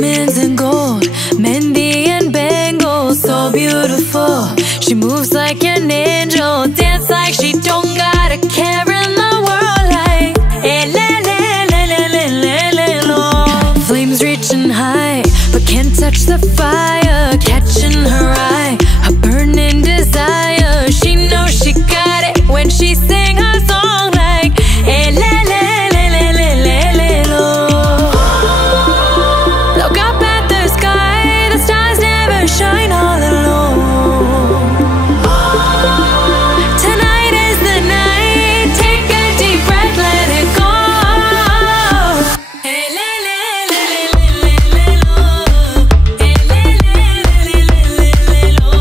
diamonds and gold, Mendi and bangles, so beautiful. She moves like an angel, dance like she don't got a care in the world. Like eh, le, le, le, le, le, le, le, lo. Flames reaching high, but can't touch the fire, catching her eye, a burning desire. She knows she got it when she sing her song. Like eh, le, le, le, le, le, le, le, lo. Look up at the sky, the stars never shine all alone. Tonight is the night, take a deep breath, let it go. Hey, le, le, le, le, le, le, lo. Hey, le, le, le, le, le, le, lo.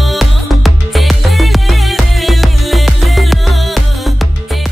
Hey, le, le, le, le, le, lo. Hey,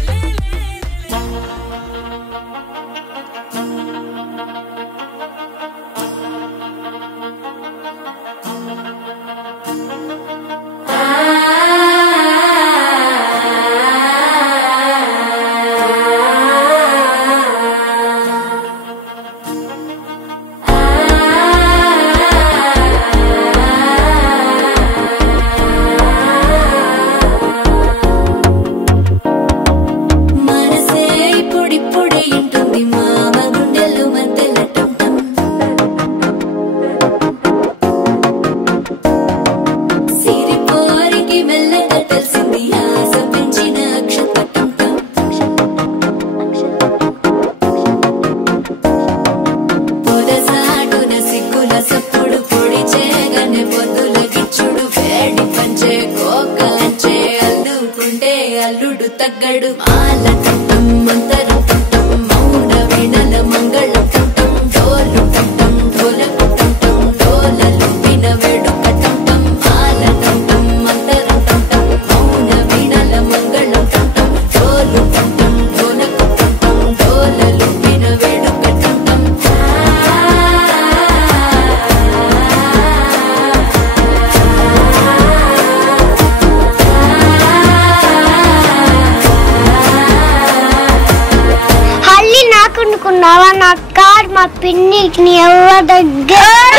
మనసే పొడి పొడి ఉంటుంది మామ గుండెలు మధ్యలటం సిరిపోరికి మెల్లగా తెలిసింది ఆశ పెంచిన అక్షతటం పొదసాటున సిగ్గుల సప్పుడు పొడి చేయగానే పొద్దుల గిచ్చుడు వేడి పంచే కోకంచే అల్లుకుంటే అల్లుడు తగ్గడు మాల టం మంతరం టం మౌన వీణల మంగళం టం డోలు టం డోలకు టం డోలలు విన వేడుక టం మాల టం మంతరం టం మౌన వీణల మంగళం టం డోలు టం డోలకు టం డోలలు విన వేడుక టం హల్లి నాకు అనుకున్నావా? నా కార్ మా పిన్నికి నీ ఎవరి దగ్గర